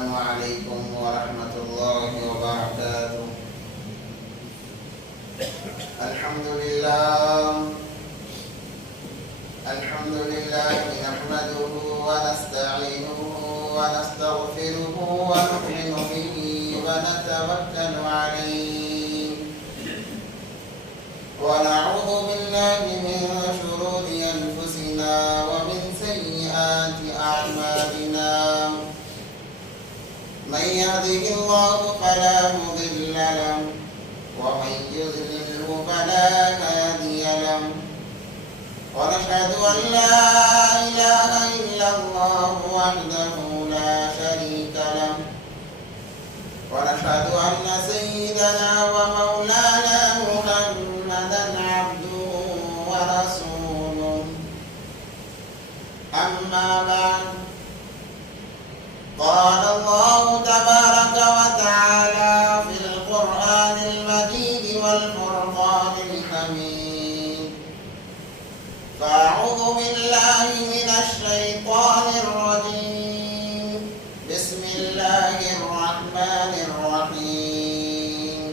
السلام عليكم ورحمة الله وبركاته. الحمد لله نحمده ونستعينه ونستغفره ونؤمن به ونتوكل عليه ونعوذ بالله من شرور أنفسنا ومن سيئات أعمالنا. من يهده الله فلا مضل له ومن يضلله فلا هادي له. ونشهد أن لا إله إلا الله وحده لا شريك له. ونشهد أن سيدنا ومولانا محمدا عبده ورسوله. أما بعد، قال الله تبارك وتعالى في القرآن المجيد والفرقان الحميد: فأعوذ بالله من الشيطان الرجيم. بسم الله الرحمن الرحيم.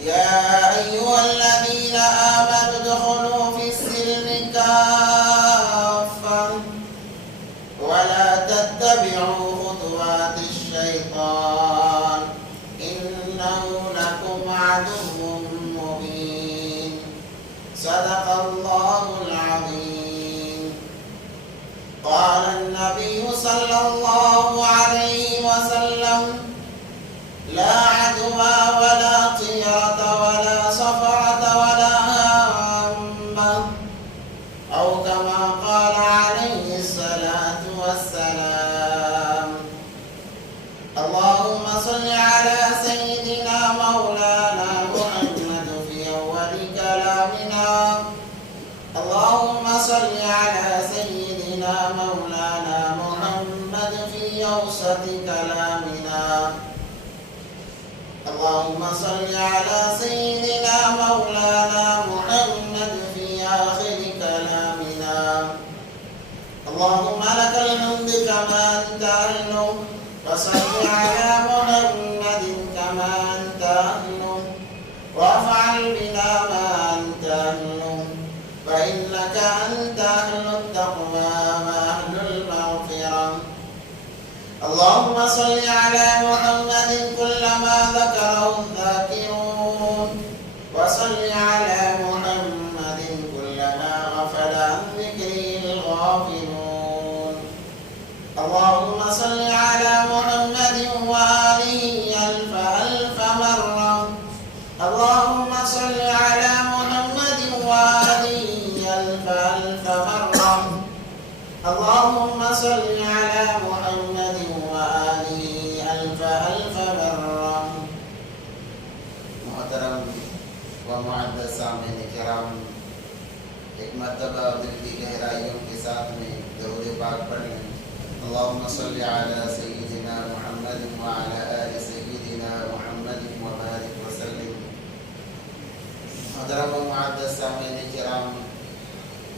يا أيها الذين آمنوا ادخلوا في السلم كافة ولا تتبعوا خطوات الشيطان إنه لكم عدو مبين. صدق الله العظيم. قال النبي صلى الله عليه وسلم: لا عدوى ولا طيرة ولا صفرة ولا هامة، أو كما قال عليه الصلاة والسلام. اللهم صل على سيدنا مولانا محمد في أول كلامنا. اللهم صل على سيدنا مولانا محمد في أوسط كلامنا. اللهم صل على سيدنا مولانا محمد في آخر كلامنا. اللهم لك الحمد كما أنت أهله، وصل على محمد كما أنت أهله، وافعل بنا ما أنت أهله، فإنك أنت أهل التقوى وأهل المغفرة. اللهم صل على محمد كلما ذكره الذاكرون، وصل على محمد كلما غفل عن ذكره الغافلون. اللهم صل على محمد وآله ألف ألف مرة. اللهم صل على محمد وآله ألف ألف مرة. اللهم صل على محمد وآله ألف ألف مرة. محترم و معزز سامعین کرام، ایک مرتبہ دل کی گہرائیوں کے ساتھ میں درود پاک پڑھ لیں. اللهم صل على سيدنا محمد وعلى آل سيدنا محمد وبارك وسلم. محترم و معزز سامعین کرام،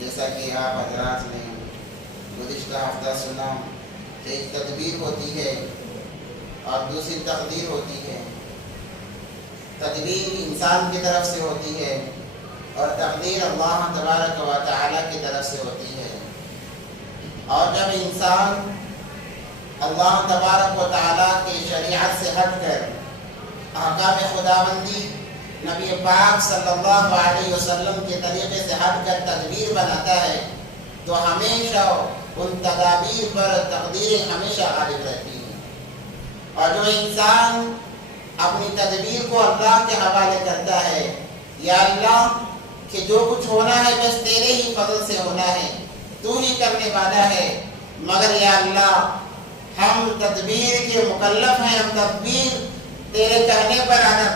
جیسا کہ آپ حضرات نے گزشتہ ہفتہ سنا کہ ایک تدبیر ہوتی ہے اور دوسری تقدیر ہوتی ہے. تدبیر انسان کی طرف سے ہوتی ہے اور تقدیر اللہ تبارک و تعالی کی طرف سے ہوتی ہے. اور جب انسان اللہ تبارک و تعالی کی شریعت سے ہٹ کر احکام خداوندی نبی پاک صلی اللہ علیہ وسلم کے طریقے سے ہٹ کر تدبیر بناتا ہے تو ہمیشہ ان تدابیر پر تقدیریں ہمیشہ غالب رہتی ہیں. اور جو انسان اپنی تدبیر کو اللہ کے حوالے کرتا ہے، یا اللہ کہ جو کچھ ہونا ہے بس تیرے ہی فضل سے ہونا ہے، تو ہی کرنے والا ہے، مگر یا اللہ ہم تدبیر کے مکلف ہیں، ہم تدبیر تیرے کہنے پر عادت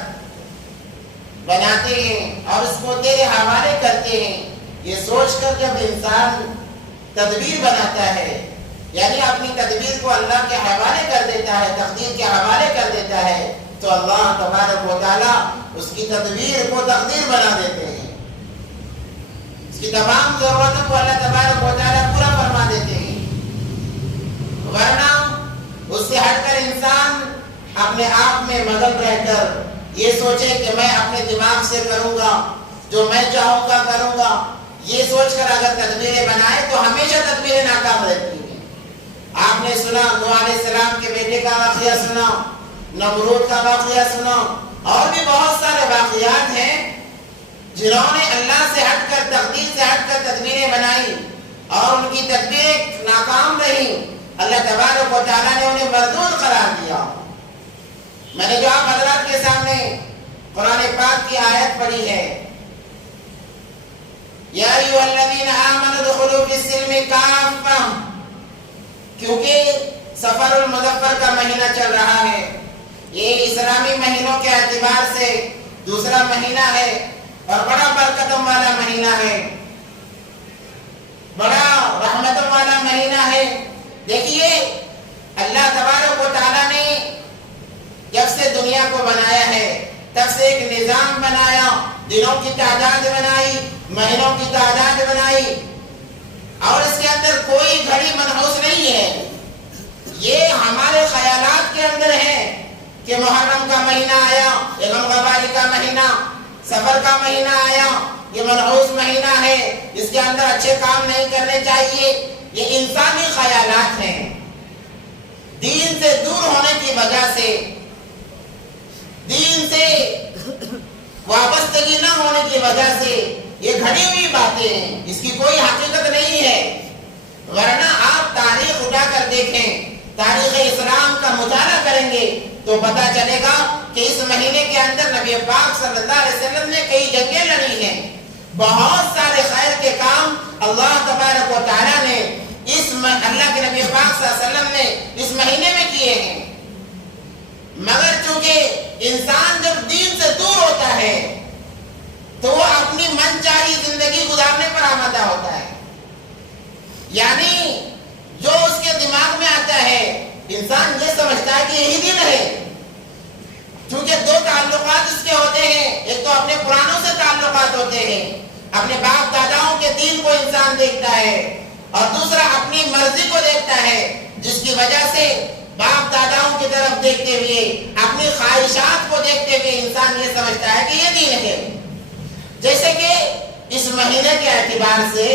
بناتے ہیں اور اس کو تیرے حوالے کرتے ہیں. یہ سوچ کر جب انسان تدبیر بناتا ہے، یعنی اپنی تدبیر کو اللہ کے حوالے کر دیتا ہے، تقدیر کے حوالے کر دیتا ہے، تو اللہ تبارک و تعالیٰ اس کی تدبیر کو تقدیر بنا دیتے ہیں. اس کی تمام ضرورتوں کو اللہ تبارک و تعالیٰ پورا فرما دیتے ہیں. ورنہ اس سے ہٹ کر انسان اپنے آپ میں مگن رہ کر یہ سوچے کہ میں اپنے دماغ سے کروں گا، جو میں چاہوں گا کروں گا، یہ سوچ کر اگر تدبیریں بنائے تو ہمیشہ تدبیریں ناکام رہتی ہیں۔ آپ نے سنا نوح علیہ السلام کے بیٹے کا واقعہ سنا، نمرود کا واقعہ سنا، اور بھی بہت سارے واقعات ہیں جنہوں نے اللہ سے ہٹ کر، تقدیر سے ہٹ کر تدبیریں بنائی اور ان کی تدبیریں ناکام رہیں۔ اللہ تبارک و تعالیٰ نے انہیں مردود قرار دیا۔ میں نے جو آپ حضرات کے سامنے قرآن پاک کی آیت پڑھی ہے، یا ایھا الذین آمنوا ادخلوا فی السلم کافۃ، کیونکہ سفر المظفر کا مہینہ چل رہا ہے، یہ اسلامی مہینوں کے اعتبار سے دوسرا مہینہ ہے اور بڑا برکتوں والا مہینہ ہے، بڑا رحمتوں والا مہینہ ہے۔ دیکھیے اللہ تبارک و تعالیٰ نے جب سے دنیا کو بنایا ہے تب سے ایک نظام بنایا، دنوں کی تعداد بنائی، مہینوں کی تعداد بنائی، اور اس کے اندر کوئی گھڑی منحوس نہیں ہے۔ یہ ہمارے خیالات کے اندر ہے کہ محرم کا مہینہ آیا، غم غباری کا مہینہ، سفر کا مہینہ آیا، یہ منحوس مہینہ ہے، اس کے اندر اچھے کام نہیں کرنے چاہیے۔ یہ انسانی خیالات ہیں۔ دین سے دور ہونے کی وجہ سے، دین سے وابستگی نہ ہونے کی وجہ سے یہ گھڑی ہوئی باتیں ہیں، اس کی کوئی حقیقت نہیں ہے۔ ورنہ آپ تاریخ اٹھا کر دیکھیں، تاریخ اسلام کا مطالعہ کریں گے تو پتہ چلے گا کہ اس مہینے کے اندر نبی پاک صلی اللہ علیہ وسلم نے کئی جنگیں لڑی ہیں، بہت سارے خیر کے کام اللہ تبارک و تعالیٰ نے اللہ کے نبی پاک صلی اللہ علیہ وسلم نے اس مہینے میں کیے ہیں۔ مگر چونکہ انسان جب دین سے دور ہوتا ہے تو وہ اپنی من چاہی زندگی گزارنے پر آمادہ ہوتا ہے، یعنی جو اس کے دماغ میں آتا ہے انسان یہ سمجھتا ہے کہ یہی دین ہے۔ چونکہ دو تعلقات اس کے ہوتے ہیں، ایک تو اپنے پرانوں سے تعلقات ہوتے ہیں، اپنے باپ داداؤں کے دین کو انسان دیکھتا ہے، اور دوسرا اپنی مرضی کو دیکھتا ہے، جس کی وجہ سے باپ داداؤں کی طرف دیکھتے ہوئے، اپنی خواہشات کو دیکھتے ہوئے انسان یہ سمجھتا ہے کہ یہ دین ہے۔ جیسے کہ اس مہینے کے اعتبار سے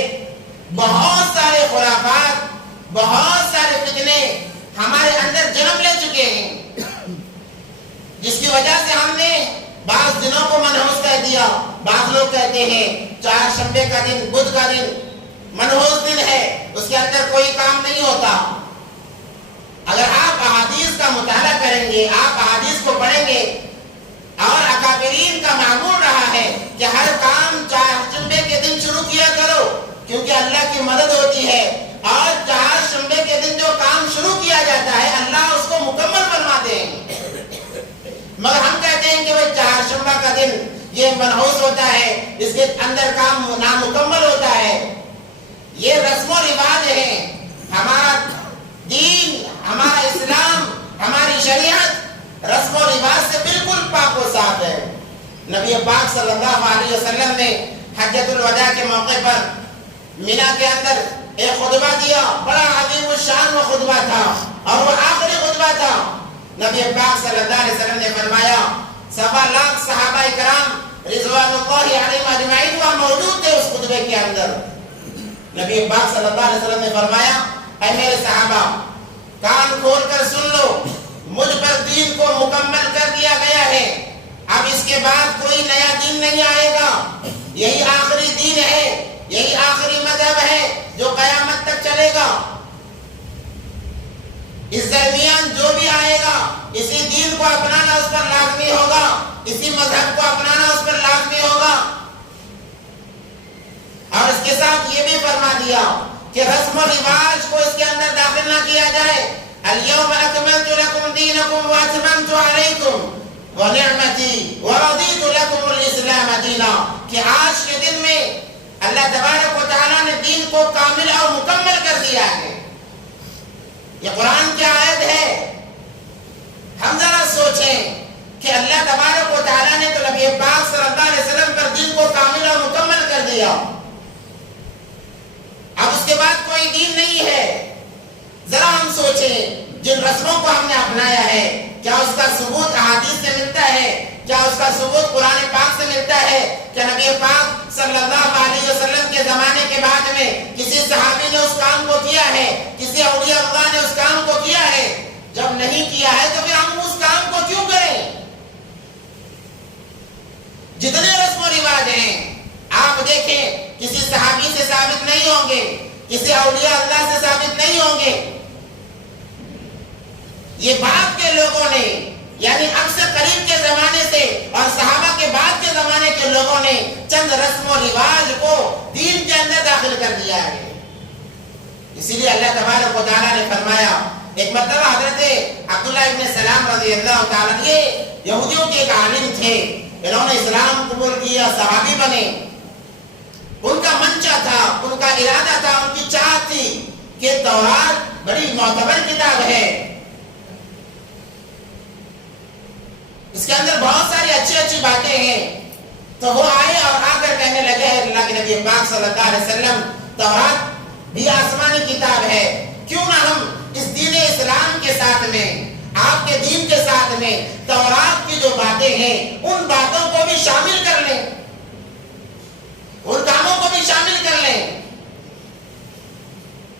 بہت سارے خرافات، بہت سارے فتنے ہمارے اندر جنم لے چکے ہیں، جس کی وجہ سے ہم نے بعض دنوں کو منحوس کر دیا۔ بعض لوگ کہتے ہیں چار شنبے کا دن، بدھ کا دن منحوس دن ہے، اس کے اندر کوئی کام نہیں ہوتا۔ اگر آپ احادیث کا مطالعہ کریں گے، آپ احادیث کو پڑھیں گے، اور اکابرین کا معمول رہا ہے کہ ہر کام چار شنبے کے دن شروع کیا کرو، کیونکہ اللہ کی مدد ہوتی ہے، اور چار شنبے کے دن جو کام شروع کیا جاتا ہے اللہ اس کو مکمل فرماتے ہیں۔ مگر ہم کہتے ہیں کہ وہ چار شنبہ کا دن یہ منحوس ہوتا ہے، اس کے اندر کام نامکمل ہوتا ہے۔ یہ رسم و رواج ہیں۔ ہمارا دین، ہمارا اسلام، ہماری شریعت رسم و رواج سے بالکل پاک و صاف ہے۔ نبی پاک صلی اللہ علیہ وسلم نے حجۃ الوداع کے موقع پر مینا کے اندر ایک خطبہ دیا، بڑا عظیم الشان وہ خطبہ تھا، اور وہ آخری خطبہ تھا۔ نبی پاک صلی اللہ علیہ وسلم نے فرمایا، 1.25 لاکھ صحابہ کرام رضوان اللہ علیہم اجمعین وہاں موجود تھے اس خطبے کے اندر۔ نبی پاک صلی اللہ علیہ وسلم نے فرمایا، اے میرے صحابہ کان کھول کر سن لو، مجھ پر دین کو مکمل کر دیا گیا ہے، اب اس کے بعد کوئی نیا دین نہیں آئے گا، یہی آخری دین ہے، یہی آخری مذہب ہے جو قیامت تک چلے گا۔ اس درمیان جو بھی آئے گا اسی دین کو اپنانا اس پر لازمی ہوگا، اسی مذہب کو اپنانا اس پر لازمی ہوگا۔ اور اس کے ساتھ یہ بھی فرما دیا کہ رسم و رواج کو اس کے اندر داخل نہ کیا جائے۔ اليوم اکملت لکم دینکم واتممت علیکم ونعمتی ورضیت لکم الاسلام دینا، کہ آج کے دن میں اللہ تبارک و تعالیٰ نے دین کو کامل اور مکمل کر دیا ہے۔ یہ قرآن کی آیت ہے۔ ہم ذرا سوچیں کہ اللہ تبارک و تعالیٰ نے تو نبی پاک صلی اللہ علیہ وسلم پر دین کو کامل اور مکمل کر دیا، اب اس کے بعد کوئی دین نہیں ہے۔ ذرا ہم سوچیں جن رسموں کو ہم نے اپنایا ہے کیا اس کا ثبوت احادیث سے ملتا ہے؟ کیا اس کا ثبوت قرآن پاک سے ملتا ہے؟ کیا نبی پاک صلی اللہ علیہ وسلم کے زمانے کے بعد میں کسی صحابی نے اس کام کو کیا ہے؟ کسی اولیاء اللہ نے اس کام کو کیا ہے؟ جب نہیں کیا ہے تو پھر ہم اس کام کو کیوں کریں؟ جتنے رسم و رواج ہیں آپ دیکھیں کسی صحابی سے ثابت نہیں ہوں گے، کسی اولیاء اللہ سے ثابت نہیں ہوں گے. یہ بعد کے لوگوں نے یعنی اب سے قریب کے زمانے سے اور صحابہ کے بعد کے زمانے کے لوگوں نے چند رسم و رواج کو دین کے اندر داخل کر دیا ہے. اسی لیے اللہ تبارک و تعالیٰ نے فرمایا، ایک مرتبہ حضرت عبداللہ ابن سلام رضی اللہ تعالیٰ یہ یہودیوں کے ایک عالم تھے، انہوں نے اسلام قبول کیا، صحابی بنے. ان کا منشا تھا، ان کا ارادہ تھا، ان کی چاہت تھی کہ تورات بڑی معتبر کتاب ہے، اس کے اندر بہت ساری اچھی اچھی باتیں ہیں. تو وہ آئے اور آ کر کہنے لگے اللہ کے نبی پاک صلی اللہ علیہ وسلم تورات بھی آسمانی کتاب ہے، کیوں نہ ہم اس دین اسلام کے ساتھ میں آپ کے دین کے ساتھ میں تورات کی جو باتیں ہیں ان باتوں کو بھی شامل کر لیں، ان کاموں کو بھی شامل کر لیں.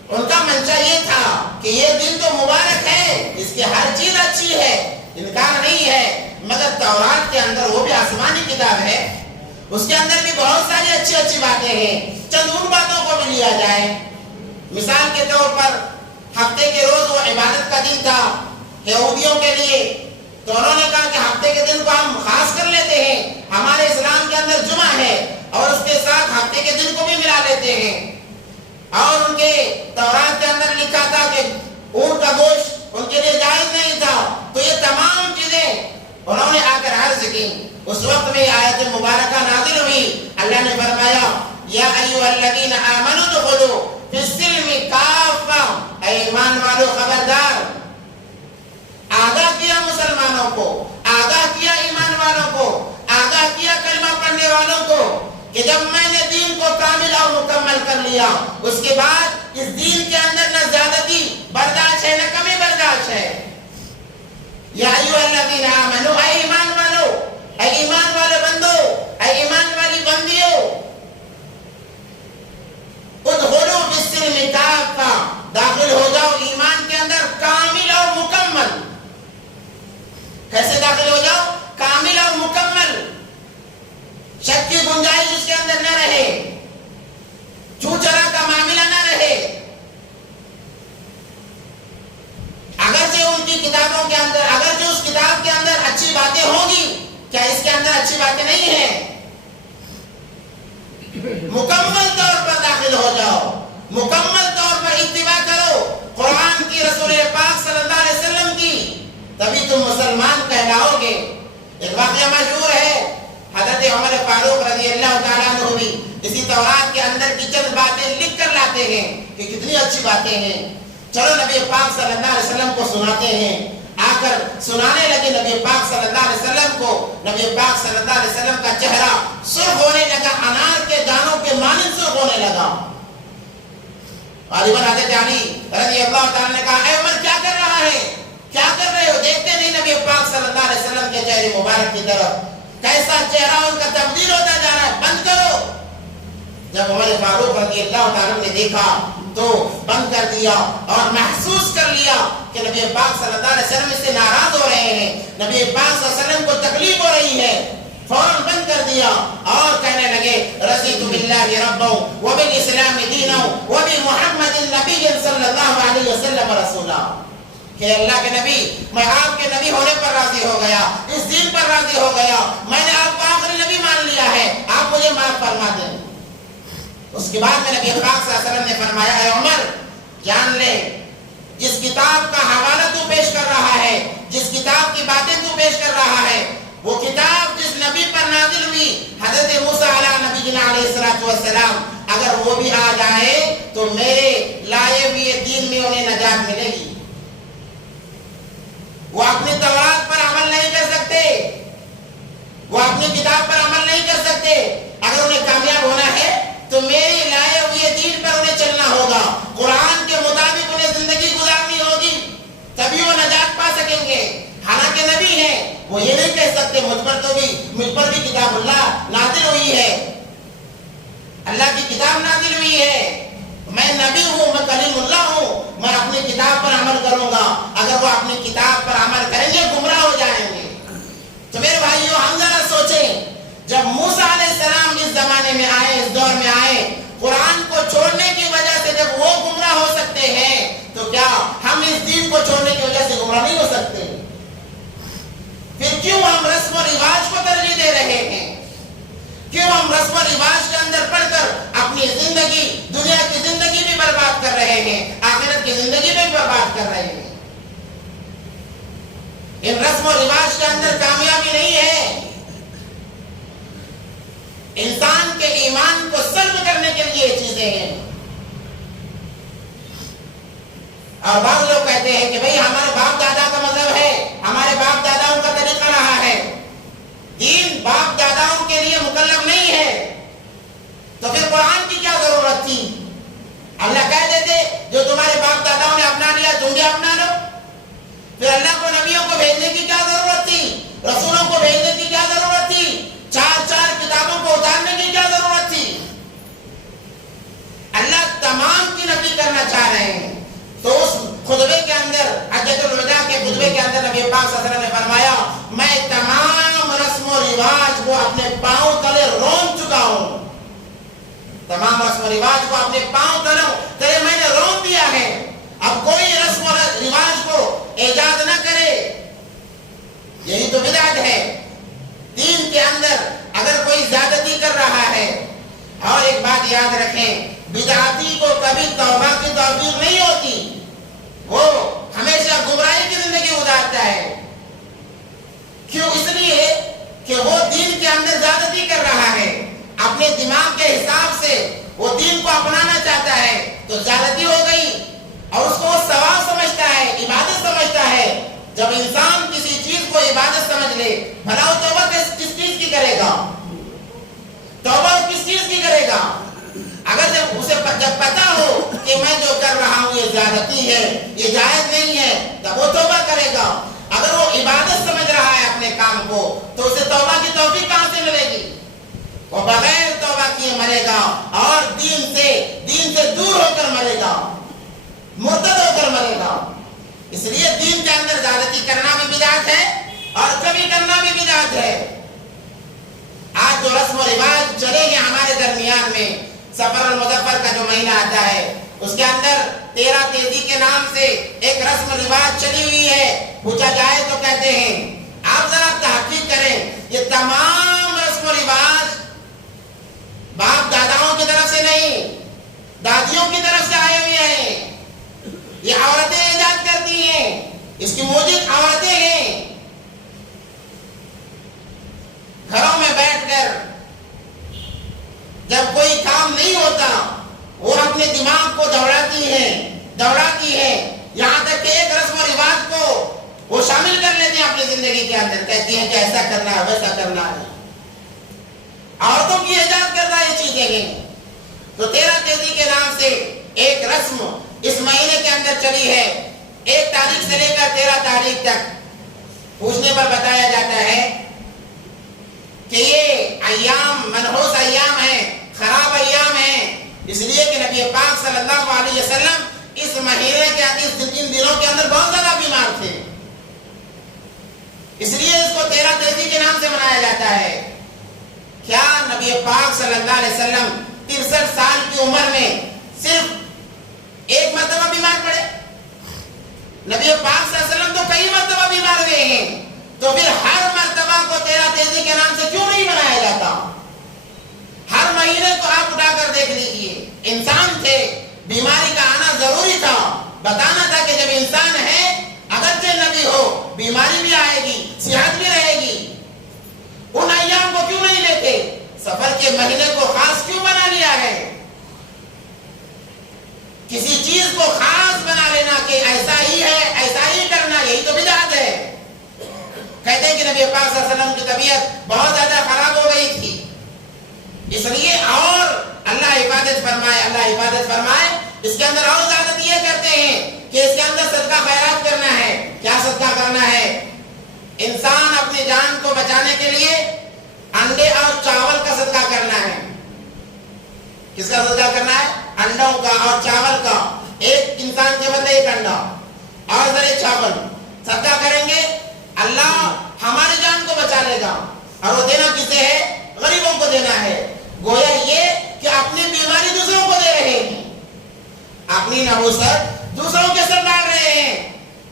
ان کا منشا یہ تھا کہ یہ دن تو مبارک ہے، اس کی ہر چیز اچھی ہے، انکار نہیں ہے، مگر تورات کے اندر وہ بھی آسمانی کتاب ہے، اس کے اندر بھی بہت ساری اچھی اچھی باتیں ہیں، چند ان باتوں کو بھی لیا جائے. مثال کے طور پر ہفتے کے روز وہ عبادت کا دن تھا یہودیوں کے لیے، تو انہوں نے کہا کہ ہفتے کے دن کو ہم خاص کر لیتے ہیں، ہمارے اسلام کے اندر جمعہ ہے اور اس کے ساتھ ہفتے کے دن کو بھی ملا لیتے ہیں. اور ان کے تورات کے اندر لکھا تھا کہ اونٹ کا گوشت ان کے لیے جائز نہیں تھا. تو یہ تمام چیزیں انہوں نے آ کر عرض کی. اس وقت میں آیت مبارکہ نازل ہوئی، اللہ نے فرمایا یا ایھا الذین آمنوا ادخلوا فی السلم کافہ، اے ایمان والو خبردار. آگاہ کیا مسلمانوں کو، آگاہ کیا ایمان والوں کو، آگاہ کیا کلمہ پڑھنے والوں کو کہ جب میں نے دین کو کامل اور مکمل کر لیا اس کے بعد اس دین کے اندر نہ زیادتی برداشت ہے نہ کمی برداشت ہے. یا ایھا الذین آمنوا، اے ایمان والو، اے ایمان والے بندو، اے ایمان والی بندیوں، ادخلوا فی السلم کافہ، داخل ہو جاؤ ایمان کے اندر کامل اور مکمل. کیسے داخل ہو جاؤ؟ کامل اور مکمل، شک کی گنجائش اس کے اندر نہ رہے، چوچرا کا معاملہ نہ رہے. اگرچہ ان کی کتابوں کے اندر، اگرچہ اس کتاب کے اندر اچھی باتیں ہوں گی، کیا اس کے اندر اچھی باتیں نہیں ہیں؟ مکمل طور پر داخل ہو جاؤ، مکمل طور پر اتباع کرو قرآن کی، رسول پاک صلی اللہ علیہ وسلم کی، تبھی تم مسلمان کہلاؤ گے. ایک واقعہ مشہور ہے، حضرت عمر فاروق رضی اللہ تعالیٰ عنہ بھی اسی تورات کے اندر کی چند باتیں لکھ کر لاتے ہیں کہ کتنی اچھی باتیں ہیں، چلو نبی پاک صلی اللہ علیہ وسلم کو سناتے ہیں. آ کر سنانے لگے نبی پاک صلی اللہ علیہ وسلم کو. نبی پاک صلی اللہ علیہ وسلم کا چہرہ سرخ ہونے لگا، انار کے دانوں کے مانند سرخ ہونے لگا. غالباً حضرت علی رضی اللہ تعالیٰ نے کہا اے عمر کیا کر رہا ہے، کیا کر رہے ہو؟ دیکھتے نہیں نبی پاک صلی اللہ علیہ وسلم کے چہرے مبارک کی طرف، کیسا چہرہ ان کا تبدیل ہوتا جا رہا ہے، بند کرو. جب عمر فاروق رضی اللہ تعالیٰ نے دیکھا تو بند کر دیا اور محسوس کر لیا کہ نبی پاک صلی اللہ علیہ وسلم اس سے ناراض ہو رہے ہیں، نبی پاک صلی اللہ علیہ وسلم کو تکلیف ہو رہی ہے. فوراً بند کر دیا اور کہنے لگے رضیت باللہ ربا وبالاسلام دینا وبمحمد نبی صلی اللہ علیہ وسلم رسولا. کہ اللہ کے نبی، میں آپ کے نبی ہونے پر راضی ہو گیا، اس دین پر راضی ہو گیا، میں نے آپ کو آخری نبی مان لیا ہے، آپ مجھے معاف فرما دیں. اس کے بعد میں نبی پاک صلی اللہ علیہ وسلم نے فرمایا اے عمر جان لے، جس کتاب کا حوالہ تو پیش کر رہا ہے، جس کتاب کی باتیں تو پیش کر رہا ہے، وہ کتاب جس نبی پر نازل ہوئی حضرت موسیٰ علیہ نبی علیہ السلام، اگر وہ بھی آ جائے تو میرے لائے ہوئے دین میں انہیں نجات ملے گی. وہ اپنی تورات پر عمل نہیں کر سکتے، وہ اپنی کتاب پر عمل نہیں کر سکتے، اگر انہیں کامیاب ہونا ہے تو میری لائے ہوئے دین پر انہیں چلنا ہوگا، قرآن کے مطابق انہیں زندگی گزارنی ہوگی. تبھی وہ نجات پا سکیں گے. حالانکہ نبی ہیں وہ یہ نہیں کہہ سکتے مجھ پر بھی کتاب اللہ نازل ہوئی ہے, اللہ کی کتاب نازل ہوئی ہے, میں نبی ہوں, میں کلیم اللہ ہوں, میں اپنی کتاب پر عمل کروں گا. اگر وہ اپنی کتاب پر عمل کریں گے گمراہ ہو جائیں گے. تو میرے بھائیو ہم ذرا سوچیں, جب موسیٰ علیہ السلام اس زمانے میں آئے, اس دور میں آئے, قرآن کو چھوڑنے کی وجہ سے جب وہ گمراہ ہو سکتے ہیں, تو کیا ہم اس دین کو چھوڑنے کی وجہ سے گمراہ نہیں ہو سکتے؟ پھر کیوں ہم رسم و رواج کو ترجیح دے رہے ہیں؟ کیوں ہم رسم و رواج کے اندر پڑھ کر اپنی زندگی, دنیا کی زندگی بھی برباد کر رہے ہیں, آخرت کی زندگی بھی برباد کر رہے ہیں؟ ان رسم و رواج کے اندر کامیابی نہیں ہے. انسان کے ایمان کو سلب کرنے کے لیے چیزیں ہیں. اور بعض لوگ کہتے ہیں کہ بھئی ہمارے باپ دادا کا مذہب ہے, ہمارے باپ داداؤں کا طریقہ رہا ہے, دین باپ داداؤں کے لیے مکلف نہیں ہے, تو پھر قرآن کی کیا ضرورت تھی؟ اللہ کہہ دیتے جو تمہارے باپ داداؤں نے اپنا لیا تم بھی اپنا لو. پھر اللہ کو نبیوں کو بھیجنے کی کیا ضرورت تھی؟ رسولوں کو بھیجنے کی کیا ضرورت تھی؟ چار کتابوں کو اتارنے کی کیا ضرورت تھی؟ اللہ تمام کی نفی کرنا چاہ رہے ہیں. تو اس خطبے کے اندر, حجۃ الوداع کے خطبے کے اندر نبی پاک صلی اللہ علیہ وسلم نے فرمایا, میں تمام رسم و رواج کو اپنے پاؤں تلے رون چکا ہوں. تمام رسم و رواج کو اپنے پاؤں تلے میں نے رون دیا ہے. اب کوئی رسم و رواج کو ایجاد نہ کرے. یہی تو بدعت ہے. دین کے اندر اگر کوئی زیادتی کر رہا ہے, اور ایک بات یاد رکھیں, بدعتی کو کبھی توبہ کی توفیق نہیں ہوتی, وہ ہمیشہ گمراہی کی زندگی گزارتا ہے. کیوں؟ اس لیے کہ وہ دین کے اندر زیادتی کر رہا ہے, اپنے دماغ کے حساب سے وہ دین کو اپنانا چاہتا ہے, تو زیادتی ہو گئی, اور اس کو وہ ثواب سمجھتا ہے, عبادت سمجھتا ہے. جب انسان کسی چیز کو عبادت سمجھ لے, بھلا وہ توبہ کس چیز کی کرے گا؟ توبہ کس چیز کی کرے گا؟ اگر جب پتا ہو کہ میں جو کر رہا ہوں یہ زیادتی ہے, یہ جائز نہیں ہے, تب وہ توبہ کرے گا. اگر وہ عبادت سمجھ رہا ہے اپنے کام کو, تو اسے توبہ کی توفیق کہاں سے ملے گی؟ وہ بغیر توبہ کیے مرے گا, اور دین سے دور ہو کر مرے گا, مرتد ہو کر مرے گا. اس لیے دین کے اندر زیادتی کرنا بھی بدعت ہے, اور کمی کرنا بھی بدعت ہے. آج جو رسم و رواج چلے ہیں ہمارے درمیان میں, سفر المظفر کا جو مہینہ آتا ہے, اس کے اندر 13 تیزی کے نام سے ایک رسم و رواج چلی ہوئی ہے. پوچھا جائے تو کہتے ہیں, آپ ذرا تحقیق کریں, یہ تمام رسم و رواج باپ داداؤں کی طرف سے نہیں, دادیوں کی طرف سے آئے ہوئے ہیں. یہ عورتیں ایجاد کرتی ہیں, اس کی موجود عورتیں ہیں. گھروں میں بیٹھ کر جب کوئی کام نہیں ہوتا, وہ اپنے دماغ کو دوڑاتی ہے, یہاں تک کہ ایک رسم و رواج کو وہ شامل کر لیتے ہیں اپنی زندگی کے اندر. کہتی ہیں کہ ایسا کرنا ہے, ویسا کرنا ہے. عورتوں کی ایجاد کردہ یہ چیزیں ہیں. تو 13 تیزی کے نام سے ایک رسم اس مہینے کے اندر چلی ہے. 1 تاریخ سے لے کر 13 تاریخ تک. پوچھنے پر بتایا جاتا ہے کہ یہ ایام منحوس ایام ہیں, خراب ایام ہیں, اس لیے کہ نبی پاک صلی اللہ علیہ وسلم اس مہینے کے ان دنوں کے اندر بہت زیادہ بیمار تھے. اس لیے اس کو 13 تیزی کے نام سے منایا جاتا ہے. کیا نبی پاک صلی اللہ علیہ وسلم 63 سال کی عمر میں صرف ایک مرتبہ بیمار پڑے؟ نبی پاک صلی اللہ علیہ وسلم تو کئی مرتبہ بیمار ہوئے ہیں. تو پھر ہر مرتبہ کو 13 تیزی کے نام سے کیوں نہیں منایا جاتا؟ ہر مہینے کو آپ اٹھا کر دیکھ لیجئے. انسان تھے, بیماری کا آنا ضروری تھا. بتانا تھا کہ جب انسان ہے, اگرچہ نبی ہو, بیماری بھی آئے گی, صحت بھی رہے گی. ان ایام کو کیوں نہیں لیتے؟ سفر کے مہینے کو خاص کیوں بنا لیا ہے؟ کسی چیز کو خاص بنا لینا کہ ایسا ہی ہے, ایسا ہی کرنا, یہی تو بدعت ہے. کہتے ہیں کہ نبی پاک صلی اللہ علیہ وسلم کی طبیعت بہت زیادہ خراب ہو گئی تھی, اس لیے اور اللہ حفاظت فرمائے, اس کے اندر اور زیادتی یہ کرتے ہیں کہ اس کے اندر صدقہ خیرات کرنا ہے. کیا صدقہ کرنا ہے؟ انسان اپنی جان کو بچانے کے لیے انڈے اور چاول کا صدقہ کرنا ہے. کس کا صدقہ کرنا ہے؟ انڈوں کا اور چاول کا. ایک انسان کے بدلے ایک انڈا اور ذرے چاول صدقہ کریں گے، اللہ ہماری جان کو بچا لے گا. اور وہ دینا کسے ہے؟ غریبوں کو دینا ہے. گویا یہ کہ اپنی بیماری دوسروں کو دے رہے ہیں، اپنی نحوست دوسروں کے سر ڈال رہے ہیں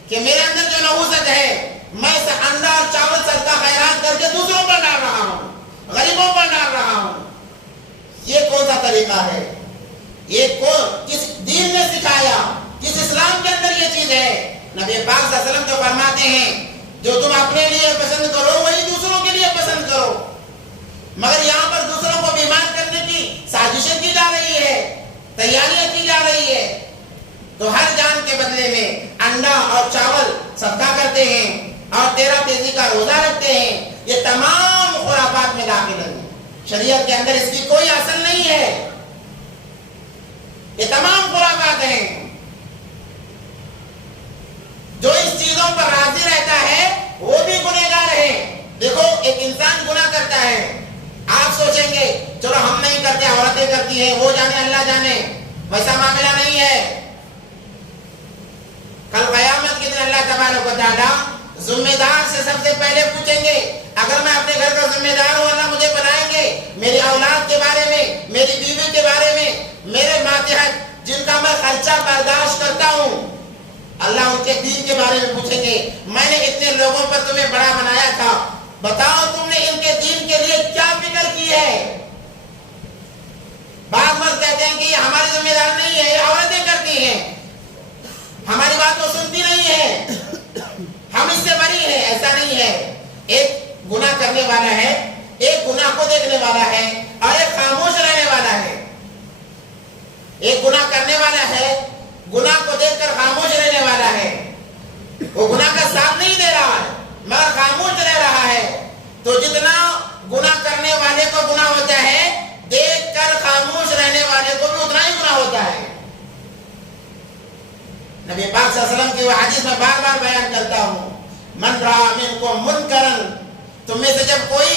کہ میرے اندر جو نحوست ہے میں انڈا اور چاول صدقہ خیرات کر کے دوسروں پر ڈال رہا ہوں، غریبوں پر ڈال رہا ہوں. یہ کون سا طریقہ ہے؟ یہ کس دین نے سکھایا؟ کس اسلام کے اندر یہ چیز ہے؟ نبی پاک صلی اللہ علیہ وسلم جو فرماتے ہیں جو تم اپنے لیے پسند کرو وہی دوسروں کے لیے پسند کرو. مگر یہاں پر دوسروں کو بیمار کرنے کی سازشیں کی جا رہی ہے، تیاریاں کی جا رہی ہے. تو ہر جان کے بدلے میں انڈا اور چاول صدقہ کرتے ہیں اور 13 تیزی کا روزہ رکھتے ہیں. یہ تمام خرافات میں داخل ہیں. شریعت کے اندر اس کی کوئی اصل نہیں ہے. یہ تمام خرافات ہیں. جو اس چیزوں پر راضی رہتا ہے وہ بھی گنہگار ہے. دیکھو ایک انسان گناہ کرتا ہے، آپ سوچیں گے چلو ہم نہیں کرتے، عورتیں کرتی ہیں، وہ جانے اللہ جانے. ویسا معاملہ نہیں ہے. کل قیامت کے دن اللہ تبارک و تعالیٰ ذمہ دار سے سب سے پہلے پوچھیں گے اگر میں اپنے گھر کا ذمہ دار ہوں اللہ مجھے بنائیں گے میری اولاد کے بارے میں، میری بیوی کے بارے میں، میرے ماتحت جن کا میں خرچہ برداشت کرتا ہوں، اللہ ان کے دین کے بارے میں پوچھیں گے. میں نے اتنے لوگوں پر تمہیں بڑا بنایا تھا، بتاؤ تم نے ان کے دین کے لیے کیا فکر کی ہے؟ بعض مرد کہتے ہیں کہ یہ ہماری ذمہ دار نہیں ہے، یہ عورتیں کرتی ہیں، ہماری بات تو سنتی نہیں ہے، ہم اس سے بری ہیں. ایسا نہیں ہے. ایک گناہ کرنے والا ہے، ایک گناہ کو دیکھنے والا ہے اور ایک خاموش رہنے والا ہے. ایک گناہ کرنے والا ہے، گناہ کو دیکھ کر خاموش رہنے والا ہے. وہ گناہ کا ساتھ نہیں دے رہا ہے مگر خاموش رہ رہا ہے. تو جتنا گناہ کرنے والے کو گناہ ہوتا ہے دیکھ کر خاموش رہنے والے کو بھی اتنا ہی گناہ ہوتا ہے. نبی پاک صلی اللہ علیہ وسلم کی وہ حدیث میں بار بار بیان کرتا ہوں، من رأى منکم منکرا، تم میں سے جب کوئی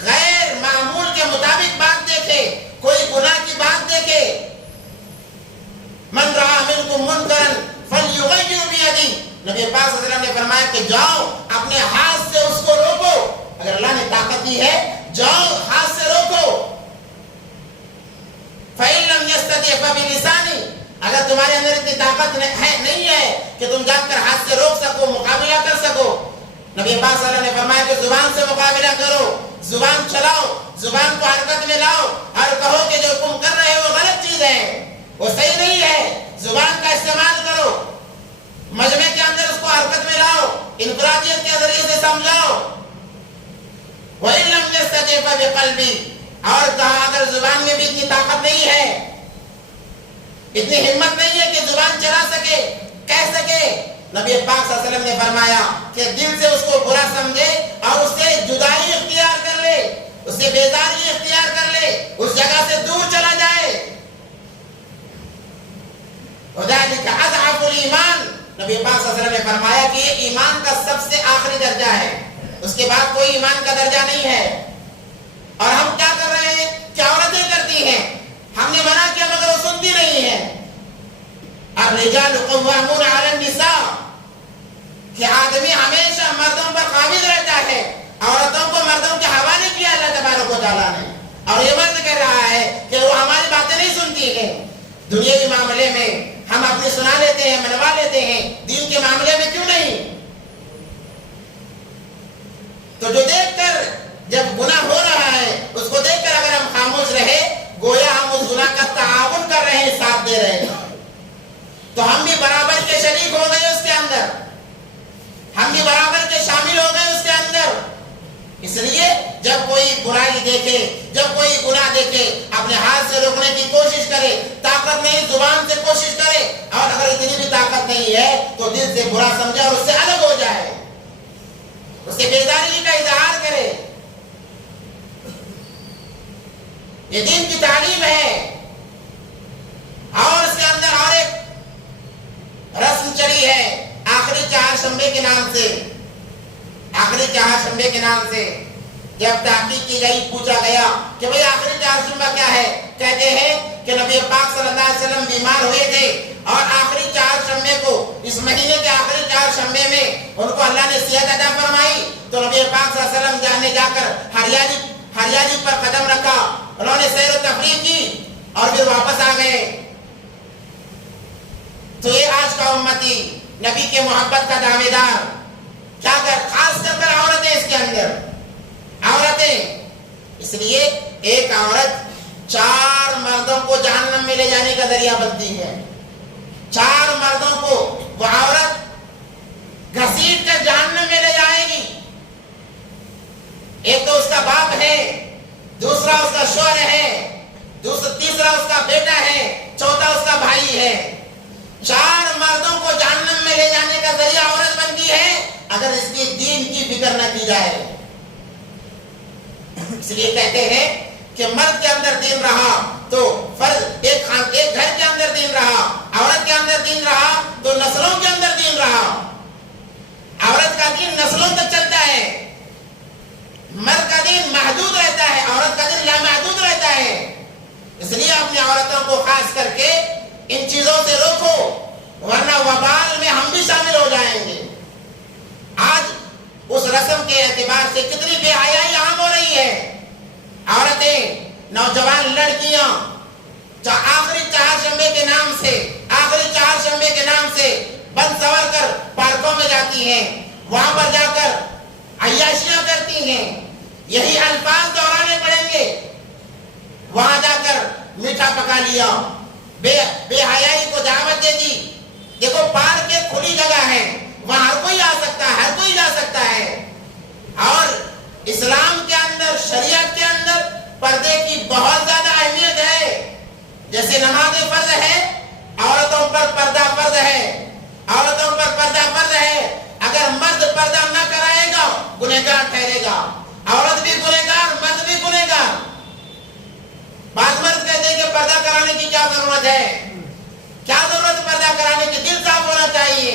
غیر معمول کے مطابق بات دیکھے، کوئی گناہ کی بات دیکھے، من رأى منکم منکرا فلیغیرہ بیدہ، نبی پاک صلی اللہ علیہ وسلم نے فرمایا کہ جاؤ اپنے ہاتھ سے اس کو روکو. اگر اللہ نے طاقت دی ہے جاؤ ہاتھ سے روکو. فَإِن لَّمْ يَسْتَطِعْ فَبِلِسَانِهِ، اگر تمہارے اندر اتنی طاقت نہیں ہے کہ تم جا کر ہاتھ سے روک سکو، مقابلہ کر سکو. نبی پاک صلی اللہ علیہ وسلم نے فرمایا کہ زبان سے مقابلہ کرو، زبان چلاؤ، زبان کو حرکت میں لاؤ اور کہو کہ جو تم کر رہے ہو وہ غلط چیز ہے، وہ صحیح نہیں ہے. زبان کا استعمال کرو، مجمع کے اندر اس کو حرکت میں لاؤ، انفرادیت کے ذریعے سے سمجھاؤ. وَإِن لَّمْ يَسْتَطِعْ فَبِقَلْبِهِ، اور کہا اگر زبان میں بھی اتنی طاقت نہیں ہے، اتنی ہمت نہیں ہے کہ زبان چلا سکے، کہہ سکے، نبی پاک صلی اللہ علیہ وسلم نے فرمایا کہ دل سے اس کو برا سمجھے اور اس سے جدائی اختیار کر لے، اس سے بیزاری اختیار کر لے، اس جگہ سے دور چلا جائے. وَذَلِكَ أَضْعَفُ الْإِيمَانِ، نبی پاک صلی اللہ علیہ وسلم نے فرمایا کہ یہ ایمان کا سب سے آخری درجہ ہے، اس کے بعد کوئی ایمان کا درجہ نہیں ہے. اور ہم کیا کر رہے ہیں؟ کیا عورتیں کرتی ہیں، ہم نے منع کیا مگر وہ سنتی نہیں ہے. الرجال قوامون علی النساء، کہ آدمی ہمیشہ مردوں پر قابض رہتا ہے، عورتوں کو مردوں کے حوالے کیا اللہ تبارک و تعالیٰ نے. اور یہ مرد کہہ رہا ہے کہ وہ ہماری باتیں نہیں سنتی ہیں. دنیاوی معاملے میں ہم اپنی سنا لیتے ہیں، منوا لیتے ہیں، دین کے معاملے میں کیوں نہیں؟ تو جو دیکھ کر جب گناہ ہو رہا ہے اس کو دیکھ کر اگر ہم خاموش رہے گویا ہم اس گناہ کا تعاون کر رہے ہیں، ساتھ دے رہے ہیں. تو ہم بھی برابر کے شریک ہو گئے اس کے اندر، ہم بھی برابر کے شامل ہو گئے اس کے اندر. اس لیے جب کوئی برائی دیکھے، جب کوئی گناہ دیکھے، اپنے ہاتھ سے روکنے کی کوشش کرے. طاقت نہیں زبان سے کوشش کرے، اور اگر اتنی بھی طاقت نہیں ہے تو دل سے برا سمجھے اور اس سے الگ ہو جائے، اس سے بیزاری کا اظہار کرے. یہ دین کی تعلیم ہے. اور اس کے اندر اور ایک رسم چلی نام سے، آخری چہارشنبے کے نام سے جب تحقیق کی گئی، پوچھا گیا کہ بھئی آخری چہارشنبہ کیا ہے؟ کہتے ہیں کہ نبی پاک صلی اللہ علیہ وسلم بیمار ہوئے تھے اور آخری چہارشنبے کو، اس مہینے کے آخری چہارشنبے میں ان کو اللہ نے صحت عطا فرمائی، تو نبی پاک صلی اللہ علیہ وسلم جا کر ہریالی پر قدم رکھا، انہوں نے سیر و تفریح کی اور پھر واپس آ گئے۔ تو یہ آج کا امتی، نبی کے محبت کا دعوے دار، کیا کر خاص کر عورتیں اس کے اندر، عورتیں، اس لیے ایک عورت 4 مردوں کو جہنم میں لے جانے کا ذریعہ بنتی ہے۔ 4 مردوں کو وہ عورت گھسیٹ کر جہنم میں لے جائے گی۔ ایک تو اس کا باپ ہے، دوسرا اس کا شوہر ہے، تیسرا اس کا بیٹا ہے، چوتھا اس کا بھائی ہے۔ 4 مردوں کو جہنم میں لے جانے کا ذریعہ عورت بنتی ہے اگر اس کی دین کی فکر نہ کی جائے۔ اس لیے کہتے ہیں کہ مرد کے اندر دین رہا تو فرد ایک گھر کے اندر دین رہا، عورت کے اندر دین رہا تو نسلوں کے اندر دین رہا۔ عورت کا دین نسلوں تک چلتا ہے، مرد کا دین محدود رہتا ہے، عورت کا دین لامحدود رہتا ہے۔ اس لیے اپنی عورتوں کو خاص کر کے ان چیزوں سے روکو، ورنہ وبال میں ہم بھی شامل ہو جائیں گے۔ آج اس رسم کے اعتبار سے کتنی بے حیائی عام ہو رہی ہے۔ عورتیں، نوجوان لڑکیاں آخری چہارشنبے کے نام سے بن سور کر پارکوں میں جاتی ہیں، وہاں پر جا کر عیاشیاں کرتی ہیں، یہی الفاظ دہرانے پڑیں گے۔ وہاں جا کر میٹھا پکا لیا، بے حیائی کو دعوت دے دی۔ دیکھو پارک ایک کھلی جگہ ہے، وہاں ہر کوئی آ سکتا ہے، ہر کوئی جا سکتا ہے۔ اور اسلام کے اندر، شریعت کے اندر پردے کی بہت زیادہ اہمیت ہے۔ جیسے نماز فرض ہے، عورتوں پر پردہ فرض ہے، عورتوں پر پردہ فرض ہے۔ اگر مرد پردہ نہ کرائے گا گنہگار ٹھہرے گا، عورت بھی گنہگار، مرد بھی گنہگار۔ بعض مرد کہتے ہیں کہ پردہ کرانے کی کیا ضرورت ہے؟ کیا ضرورت پردہ کرانے کی؟ دل صاف ہونا چاہیے۔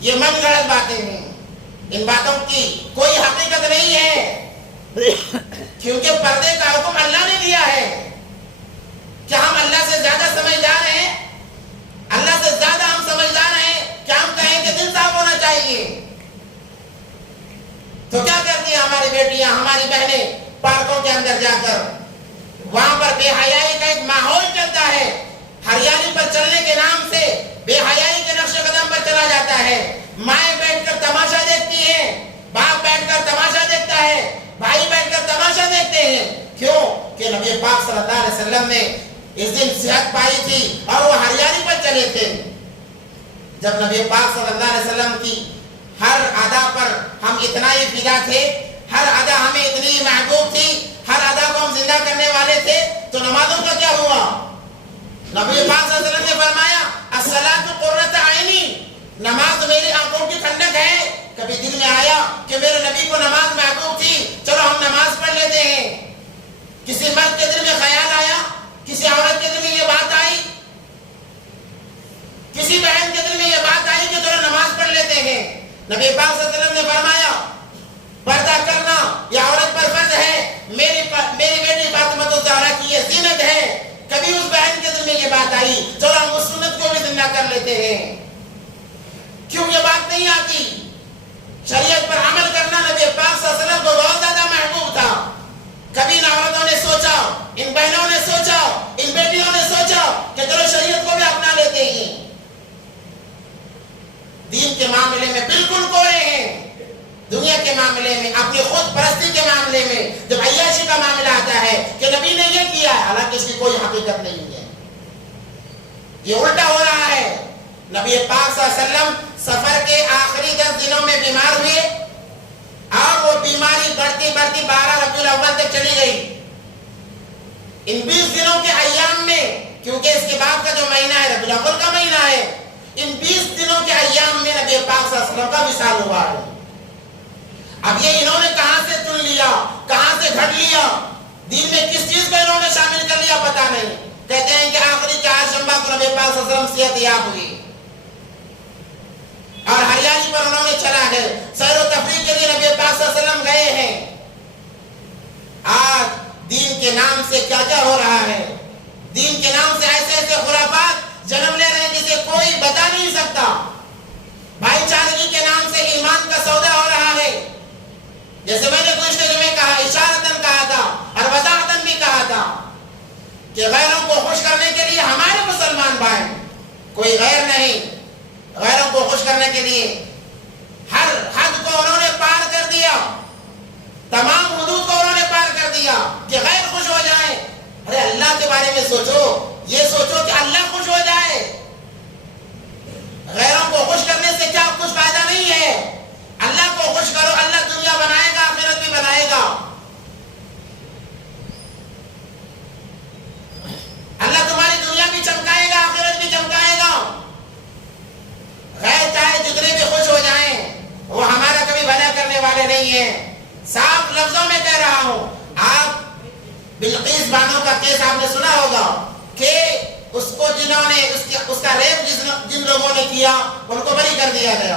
یہ من گھڑت باتیں ہیں، ان باتوں کی کوئی حقیقت نہیں ہے، کیونکہ پردے کا حکم اللہ نے دیا ہے۔ کیا ہم اللہ سے زیادہ سمجھدار ہیں؟ اللہ سے زیادہ ہم سمجھدار ہیں کیا ہم کہیں کہ دل صاف ہونا چاہیے؟ تو کیا کرتی ہیں ہماری بیٹیاں، ہماری بہنیں؟ پارکوں کے اندر جا کر وہاں پر بے حیائی کا ایک ماحول چلتا ہے، ہریالی پر چلنے کے نام سے بے حیائی کے نقش قدم پر چلا جاتا ہے۔ مائیں بیٹھ کر تماشا دیکھتی ہیں، باپ بیٹھ کر تماشا دیکھتا ہے، بھائی بیٹھ کر تماشا دیکھتے ہیں۔ کیوں؟ کہ نبی پاک صلی اللہ علیہ وسلم نے اس دن صحت پائی تھی اور وہ ہریالی پر چلے تھے۔ جب نبی پاک صلی اللہ علیہ وسلم کی ہر ادا پر ہم اتنا ہی فدا تھے، ہر ادا ہمیں اتنی محبوب تھی، ہر ادا کو ہم زندہ کرنے والے تھے، تو نمازوں کا کیا ہوا؟ نبی پاک صلی اللہ علیہ وسلم نے فرمایا الصلاۃ قرۃ عینی، نماز میری آنکھوں کی ٹھنڈک ہے۔ کبھی دل میں آیا کہ میرے نبی کو نماز محبوب تھی، چلو ہم نماز پڑھ لیتے ہیں۔ کسی مرد کے دل میں خیال آیا، کسی عورت کے دل میں یہ بات آئی، کسی بہن کے دل میں یہ بات آئی کہ چلو نماز پڑھ لیتے ہیں۔ نبی پاک صلی اللہ علیہ وسلم نے فرمایا پردہ کرنا یہ عورت پر فرض ہے، میری بیٹی فاطمہ الزہرا کی یہ زینت ہے۔ کبھی اس بہن کے دل میں یہ بات آئی چلو ہم اس سنت کو بھی زندہ کر لیتے ہیں۔ کیوں یہ بات نہیں آتی؟ شریعت پر عمل کرنا نبی پاک صلی اللہ علیہ وسلم کو بہت زیادہ محبوب تھا۔ کبھی ان عورتوں نے سوچا، ان بہنوں نے سوچا، ان بیٹیوں نے سوچا کہ چلو شریعت کو بھی اپنا لیتے ہیں۔ دین کے معاملے میں بالکل کوڑے ہیں، دنیا کے معاملے میں، اپنی خود پرستی کے معاملے میں، جب عیاشی کا معاملہ آتا ہے کہ نبی نے یہ کیا ہے، حالانکہ اس کی کوئی حقیقت نہیں ہے، یہ الٹا ہو رہا ہے۔ نبی پاک صلی اللہ علیہ وسلم سفر کے آخری 10 دنوں میں بیمار ہوئے اور وہ بیماری بڑھتی 12 ربیع الاول تک چلی گئی۔ ان 20 دنوں کے ایام میں، کیونکہ اس کے بعد کا جو مہینہ ہے ربیع الاول کا مہینہ ہے، ان 20 دنوں کے ایام میں نبی پاک صلی اللہ علیہ وسلم کا وصال ہوا ہے۔ اب یہ انہوں نے کہاں سے چن لیا، کہاں سے گھڑ لیا، دین میں کس چیز کو انہوں نے شامل کر لیا پتہ نہیں۔ کہتے ہیں کہ آخری چہارشنبہ کو نبی پاک صلی اللہ علیہ وسلم صحت یاب ہوئی۔ سیاری پر انہوں نے چلا ہے، سیر و تفریح کے لیے نبی پاک صلی اللہ علیہ وسلم گئے ہیں۔ آج دین کے نام سے کیا کیا ہو رہا ہے، دین کے نام سے ایسے ایسے خرافات جنم لے رہے ہیں جسے کوئی بتا نہیں سکتا۔ بھائی چارگی کے نام سے ایمان کا سودا ہو رہا ہے، جیسے میں نے گزشتہ جمعے کہا، اشارتاً کہا تھا اور وضاحتاً بھی کہا تھا کہ غیروں کو خوش کرنے کے لیے ہمارے مسلمان بھائی، کوئی غیر نہیں، غیروں کو خوش کرنے کے لیے ہر حد کو انہوں نے پار کر دیا، تمام حدود کو انہوں نے پار کر دیا کہ غیر خوش ہو جائیں۔ ارے اللہ کے بارے میں سوچو، یہ سوچو کہ اللہ خوش ہو جائے۔ غیروں کو خوش کرنے سے کیا کچھ فائدہ نہیں ہے، اللہ کو خوش کرو، اللہ دنیا بنائے گا، آخرت بھی بنائے گا۔ اللہ تمہاری دنیا بھی چمکائے گا، آخرت بھی چمکائے گا۔ غیر چاہے جتنے بھی خوش ہو جائیں، وہ ہمارا کبھی بھلا کرنے والے نہیں ہیں۔ صاف لفظوں میں کہہ رہا ہوں، آپ بلقیس بانو کا کیس آپ نے سنا ہوگا کہ اس کو جنہوں نے اس کا ریپ جن لوگوں نے کیا ان کو بری کر دیا گیا،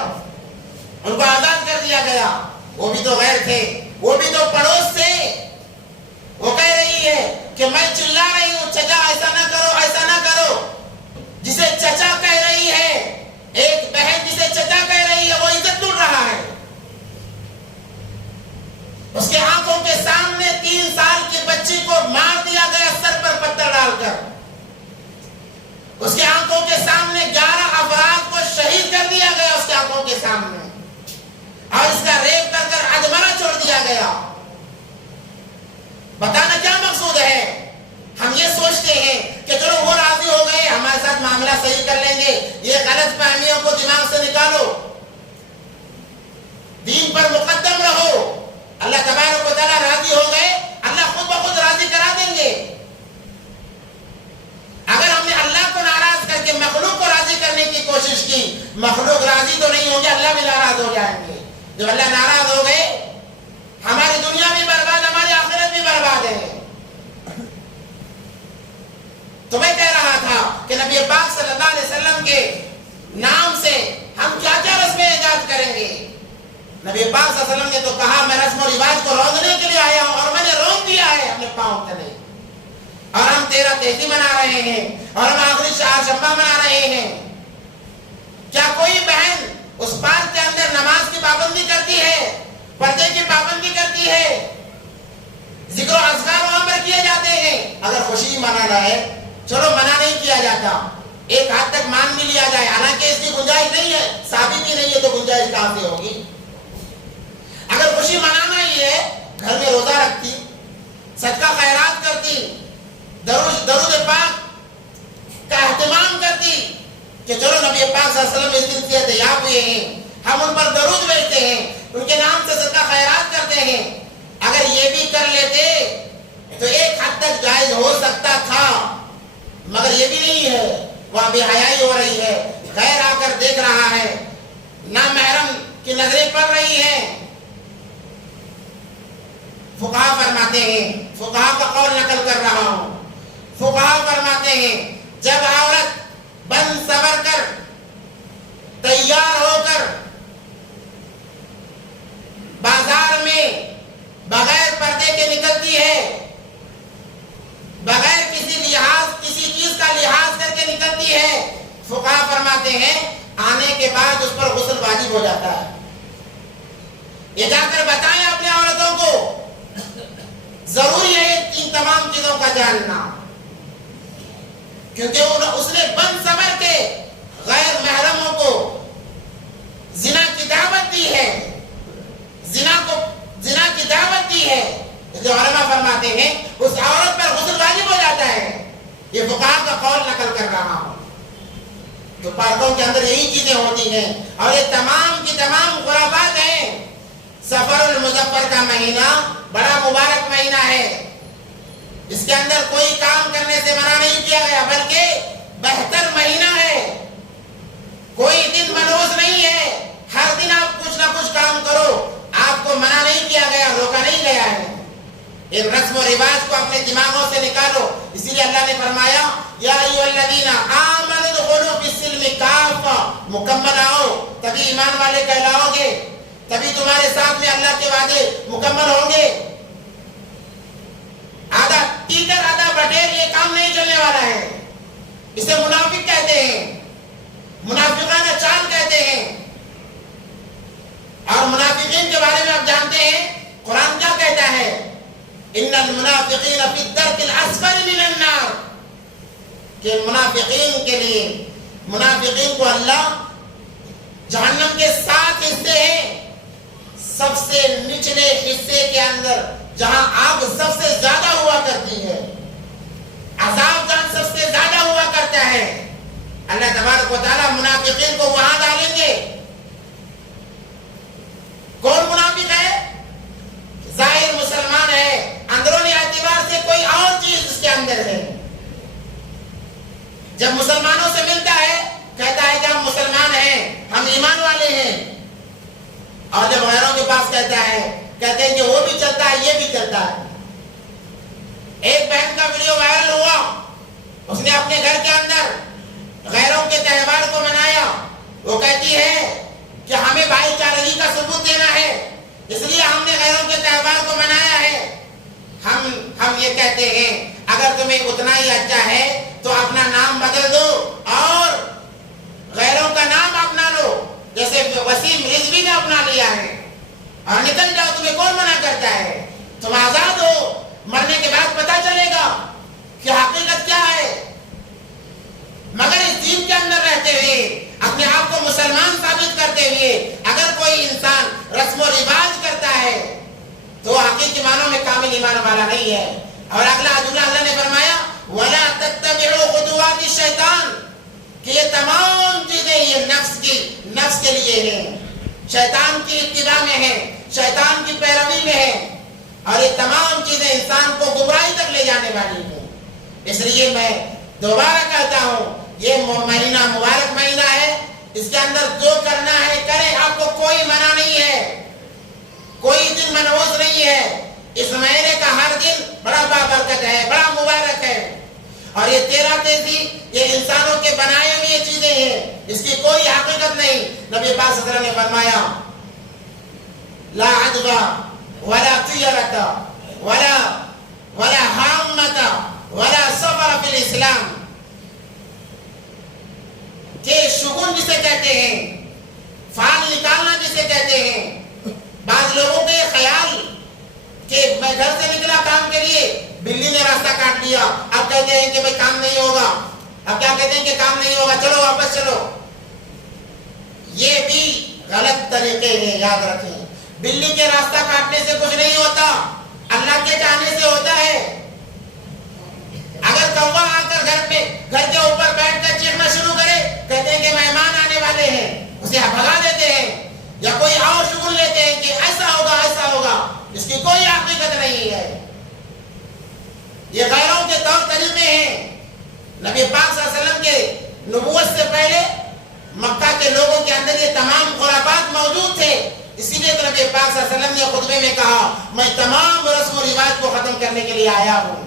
ان کو آزاد کر دیا گیا۔ وہ بھی تو غیر تھے، وہ بھی تو پڑوس تھے۔ وہ کہہ رہی ہے کہ میں چلا رہی ہوں، چچا ایسا نہ کرو، ایسا نہ کرو۔ جسے چچا کہہ رہی ہے، ایک بہن جسے چچا کہہ رہی ہے، وہ عزت ٹوٹ رہا ہے۔ اس کے آنکھوں کے سامنے 3 سال کی بچی کو مار دیا گیا سر پر پتھر ڈال کر۔ اس کے آنکھوں کے سامنے 11 افراد کو شہید کر دیا گیا اس کے آنکھوں کے سامنے، اور اس کا ریپ کر کر ادمرہ چھوڑ دیا گیا۔ بتانا کیا مقصود ہے؟ ہم یہ سوچتے ہیں کہ چلو وہ راضی ہو گئے، ہمارے ساتھ معاملہ صحیح کر لیں گے۔ یہ غلط فہمیوں کو دماغ سے نکالو، دین پر مقدم رہو۔ اللہ تبارک و تعالیٰ راضی ہو گئے، اللہ خود بخود راضی کرا دیں گے۔ اگر ہم نے اللہ کو ناراض کر کے مخلوق کو راضی کرنے کی کوشش کی، مخلوق راضی تو نہیں ہوگی، اللہ بھی ناراض ہو جائیں گے۔ جب اللہ ناراض ہو گئے، ہماری دنیا بھی برباد، ہماری آخرت بھی برباد ہے۔ تو میں کہہ رہا تھا کہ نبی پاک صلی اللہ علیہ وسلم کے نام سے ہم کیا کیا رسمیں ایجاد کریں گے۔ نبی پاک صلی اللہ علیہ وسلم نے تو کہا میں رسم و رواج کو روندنے کے لیے آیا ہوں، اور میں نے روند دیا ہے اپنے پاؤں تلے، اور ہم 13 تہذی منا رہے ہیں، اور ہم آخری چہار شبہ منا رہے ہیں۔ کیا کوئی بہن اس پارک کے اندر نماز کی پابندی کرتی ہے، پردے کی پابندی کرتی ہے، ذکر و اذکار وہاں پر کیے جاتے ہیں؟ اگر خوشی منانا ہے، چلو منع نہیں کیا جاتا، ایک حد تک مان بھی لیا جائے، حالانکہ اس کی گنجائش نہیں ہے، ثابت ہی نہیں ہے، تو گنجائش کہاں سے ہوگی؟ اگر خوشی منانا ہی ہے، گھر میں روزہ رکھتی، صدقہ خیرات کرتی، درود پاک کا اہتمام کرتی کہ چلو نبی پاک صلی اللہ علیہ وسلم اس دن سے دیاب ہوئے ہیں، ہم ان پر درود بھیجتے ہیں، ان کے نام سے صدقہ خیرات کرتے ہیں۔ اگر یہ بھی کر لیتے تو ایک حد تک جائز ہو سکتا تھا، مگر یہ بھی نہیں ہے، وہاں بے حیائی ہو رہی ہے، غیر آ کر دیکھ رہا ہے، نامحرم کی نظریں پڑ رہی ہیں۔ فقہا فرماتے ہیں، فقہا کا قول نقل کر رہا ہوں، فقہا فرماتے ہیں جب عورت بن سور کر تیار ہو کر بازار میں بغیر پردے کے نکلتی ہے، بغیر کسی چیز کا لحاظ کر کے نکلتی ہے، فقہا فرماتے ہیں آنے کے بعد اس پر غسل واجب ہو جاتا ہے۔ یہ جا کر بتائیں اپنے عورتوں کو، ضروری ہے ان تمام چیزوں کا جاننا، کیونکہ اس نے بن سور کے غیر محرموں کو زنا کی دعوت دی ہے، زنا کی دعوت دی ہے، جو علماء فرماتے ہیں اس عورت پر غسل واجب ہو جاتا ہے۔ یہ فقہا کا قول نقل کر رہا ہوں۔ تو پارکوں کے اندر یہی چیزیں ہوتی ہیں، اور یہ تمام کی تمام خرافات ہیں۔ سفر المظفر کا مہینہ بڑا مبارک مہینہ ہے، اس کے اندر کوئی کام کرنے سے منع نہیں کیا گیا، بلکہ بہتر مہینہ ہے، کوئی دن منحوس نہیں ہے، ہر دن آپ کچھ نہ کچھ کام کرو، آپ کو منع نہیں کیا گیا، روکا نہیں گیا ہے۔ ان رسم و رواج کو اپنے دماغوں سے نکالو، اسی لیے اللہ نے فرمایا یا ایھا الذین آمنوا ادخلوا فی السلم کافہ، مکمل آؤ، تبھی ایمان والے کہلاؤ گے، تبھی تمہارے ساتھ میں اللہ کے وعدے مکمل ہوں گے۔ آدھا تیتر آدھا بٹیر یہ کام نہیں چلنے والا ہے، اسے منافق کہتے ہیں، منافقانہ چال کہتے ہیں۔ اور منافقین کے بارے میں آپ جانتے ہیں قرآن کیا کہتا ہے؟ ان المنافقین فی الدرک الاسفل من النار، کہ منافقین کے لیے، منافقین کو اللہ جہنم کے 7 حصے ہیں، سب سے نچلے حصے کے اندر جہاں آگ سب سے زیادہ ہوا کرتی ہے، عذاب جہاں سب سے زیادہ ہوا کرتا ہے، اللہ تبارک و تعالیٰ منافقین کو وہاں ڈالیں گے۔ کون منافق ہے؟ ظاہر مسلمان ہے، اندرونی اعتبار سے کوئی اور چیز اس کے اندر ہے۔ جب مسلمانوں سے ملتا ہے کہتا ہے کہ ہم مسلمان ہیں، ہم ایمان والے ہیں، اور جب غیروں کے پاس کہتا ہے کہتے ہیں کہ وہ بھی چلتا ہے یہ بھی چلتا ہے۔ ایک بہن کا ویڈیو وائرل ہوا، اس نے اپنے گھر کے اندر غیروں کے تہوار کو منایا، وہ کہتی ہے کہ ہمیں بھائی چارگی کا ثبوت دینا ہے، اس لیے ہم نے غیروں کے تہوار کو منایا ہے۔ ہم یہ کہتے ہیں اگر تمہیں اتنا ہی اچھا ہے تو اپنا نام بدل دو اور غیروں کا نام اپنا لو، جیسے وسیم رضوی نے اپنا لیا ہے، اور نکل جاؤ، تمہیں کون منع کرتا ہے؟ تم آزاد ہو، مرنے کے بعد پتہ چلے گا کہ حقیقت کیا ہے۔ مگر اس دین کے اندر رہتے ہوئے، اپنے آپ کو مسلمان ثابت کرتے ہوئے اگر کوئی انسان رسم و رواج کرتا ہے تو حقیقی معنوں میں کامل ایمان والا نہیں ہے۔ اور اگلا جملہ اللہ نے فرمایا وَلَا تَتَّبِعُوا خُطُوَاتِ الشَّيْطَانِ، کہ یہ تمام چیزیں یہ نفس کے لیے ہیں، شیطان کی اتباع میں ہیں، شیطان کی پیروی میں ہیں، اور یہ تمام چیزیں انسان کو گمراہی تک لے جانے والی ہیں۔ اس لیے میں دوبارہ کہتا ہوں یہ مہینہ مبارک مہینہ ہے، اس کے اندر جو کرنا ہے کریں، آپ کو کوئی منع نہیں ہے، کوئی دن منحوس نہیں ہے۔ اس مہینے کا ہر دن بڑا بابرکت ہے، بڑا مبارک ہے، اور یہ 13 تیزی یہ انسانوں کے بنائے ہوئے یہ چیزیں ہیں، اس کی کوئی حقیقت نہیں۔ نبی پاک صلی اللہ علیہ وسلم نے فرمایا لا عدوى ولا طيرة ولا حامة ولا سفر فی الاسلام، کہ شگون جسے کہتے ہیں، فعال نکالنا جسے کہتے ہیں۔ بعض لوگوں کے خیال کہ میں گھر سے نکلا کام کے لیے، بلی نے راستہ کاٹ لیا، اب کہتے ہیں کہ بھئی کام نہیں ہوگا، اب کیا کہتے ہیں کہ کام نہیں ہوگا، چلو واپس چلو۔ یہ بھی غلط طریقے ہیں، یاد رکھیں۔ بلی کے راستہ کاٹنے سے کچھ نہیں ہوتا، اللہ کے چاہنے سے ہوتا ہے۔ اگر کوا آ کر گھر کے اوپر بیٹھ کر چیخنا شروع کرے، کہتے ہیں کہ مہمان آنے والے ہیں، اسے بھگا دیتے ہیں، یا کوئی اور شگون لیتے ہیں کہ ایسا ہوگا، اس کی کوئی حقیقت نہیں ہے۔ یہ غیروں کے طور طریقے ہیں۔ نبی پاک صلی اللہ علیہ وسلم کے نبوت سے پہلے مکہ کے لوگوں کے اندر یہ تمام خرافات موجود تھے، اسی لیے تو نبی پاک صلی اللہ علیہ وسلم نے خطبے میں کہا میں تمام رسم و رواج کو ختم کرنے کے لیے آیا ہوں،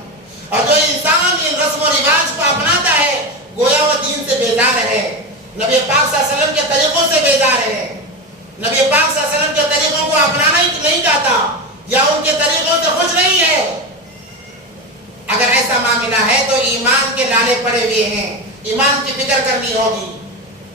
اور جو انسان ان رسم و رواج کو اپناتا ہے گویا وہ دین سے بیزار ہے، نبی پاک صلی اللہ علیہ وسلم کے طریقوں سے بیزار ہے، نبی پاک صلی اللہ علیہ وسلم کے طریقوں کو اپنانا ہی نہیں چاہتا یا ان کے طریقوں سے خوش نہیں ہے۔ اگر ایسا معاملہ ہے تو ایمان کے لالے پڑے ہوئے ہیں، ایمان کی فکر کرنی ہوگی۔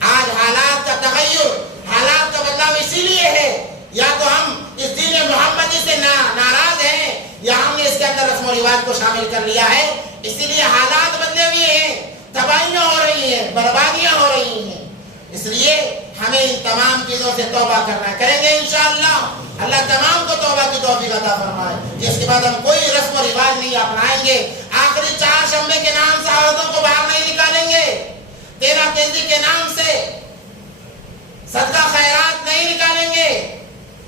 آج حالات کا تغیر، حالات کا بدلاؤ اسی لیے ہے، یا تو ہم اس دین محمدی سے ناراض ہیں یا ہم نے اس کے اندر رسم و رواج کو شامل کر لیا ہے، اسی لیے حالات بدلے ہوئے ہیں، تباہیاں ہو رہی ہیں، بربادیاں ہو رہی ہیں۔ اس لیے ہمیں ان تمام چیزوں سے توبہ کرنا ہے، کریں گے انشاءاللہ، اللہ تمام کو توبہ کی توفیق عطا فرمائے۔ اس کے بعد ہم کوئی رسم و رواج نہیں اپنائیں گے، آخری 4 شنبے کے نام سے عورتوں کو باہر نہیں نکالیں گے، 13 تیزی کے نام سے صدقہ خیرات نہیں نکالیں گے۔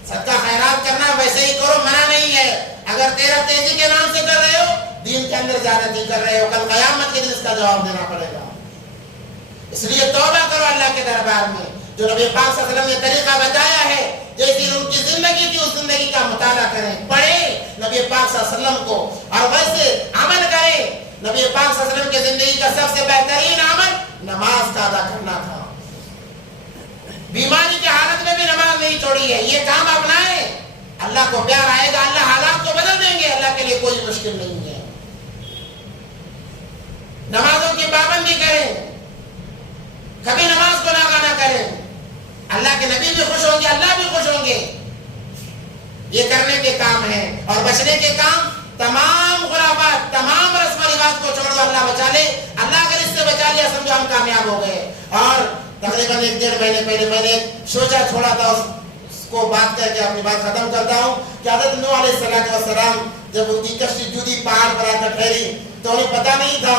صدقہ خیرات کرنا ویسے ہی کرو، منع نہیں ہے، اگر 13 تیزی کے نام سے کر رہے ہو دین کے اندر زیادتی کر رہے ہو، کل قیامت کے دن اس کا جواب دینا پڑے گا۔ اس لیے توبہ کرو اللہ کے دربار میں، جو نبی پاک صلی اللہ علیہ وسلم نے طریقہ بتایا ہے، جیسی ان کی زندگی تھی اس زندگی کا مطالعہ کریں، پڑھیں نبی پاک صلی اللہ علیہ وسلم کو اور ویسے عمل کریں۔ نبی پاک صلی اللہ علیہ وسلم کی زندگی کا سب سے بہترین عمل نماز کا ادا کرنا تھا. بیماری کی حالت میں بھی نماز نہیں چھوڑی ہے. یہ کام اپنائیں, اللہ کو پیار آئے گا, اللہ حالات کو بدل دیں گے. اللہ کے لیے کوئی مشکل نہیں ہے. نمازوں کی پابندی کریں, کبھی نماز کو ناغہ نہ کریں. اللہ کے نبی بھی خوش ہوں گے, اللہ بھی خوش ہوں گے. یہ کرنے کے کام ہیں. اور بچنے کے کام, تمام خرافات, تمام رسم و رواج کو چھوڑ دو, اللہ بچا لے. اللہ اگر اس سے بچا لیا سمجھو ہم کامیاب ہو گئے. اور تقریباً 1-1.5 مہینے پہلے میں نے سوچا چھوڑا تھا, اس کو بات کر کے اپنی بات ختم کرتا ہوں کہ حضرت نوح علیہ السلام جب ان کی کشتی جودی پہاڑ پر آ کر ٹھہری تو انہیں پتہ نہیں تھا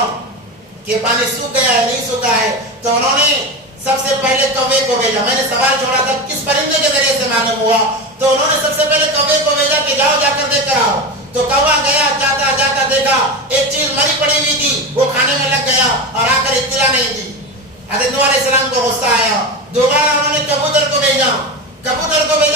کہ پانی سوکھ گیا ہے نہیں سوکھا ہے. تو انہوں نے سب سے پہلے کوے کو بھیجا. میں نے سوال چھوڑا تھا کس پرندے کے ذریعے سے معلوم ہوا, تو انہوں نے سب سے پہلے کوے کو بھیجا کہ جاؤ جا کر دیکھ کر آؤ. تو کوا گیا, جاتا جاتا دیکھا ایک چیز مری پڑی ہوئی تھی, وہ کھانے میں لگ گیا اور آ کر اطلاع نہیں دی. حضرت نوح علیہ السلام کو غصہ آیا. دوبارہ انہوں نے کبوتر کو بھیجا,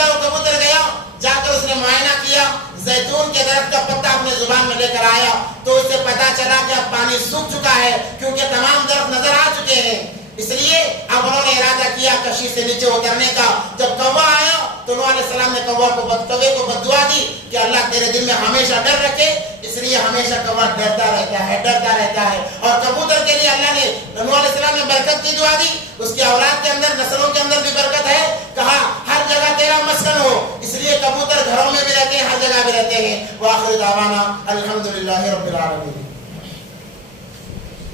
وہ کبوتر گیا, جا کر اس نے معائنہ کیا, زیتون کے درخت کا پتا اپنے زبان میں لے کر آیا تو اسے پتا چلا کہ اب پانی سوکھ چکا ہے کیونکہ تمام درخت نظر آ چکے ہیں. اس لیے اب انہوں نے ارادہ کیا کشتی سے نیچے اترنے کا. جب کوا آیا تو نوح علیہ السلام نے کوے کو بددعا دی کہ اللہ تیرے دل میں ہمیشہ ڈر رکھے. اس لیے ہمیشہ کوا ڈرتا رہتا ہے. اور کبوتر کے لیے اللہ نے نوح علیہ السلام نے برکت کی دعا دی. اس کی اولاد کے اندر, نسلوں کے اندر بھی برکت ہے. کہا ہر جگہ تیرا مسکن ہو. اس لیے کبوتر گھروں میں بھی رہتے ہیں, ہر جگہ بھی رہتے ہیں. وآخر دعوانا الحمدللہ رب العالمین.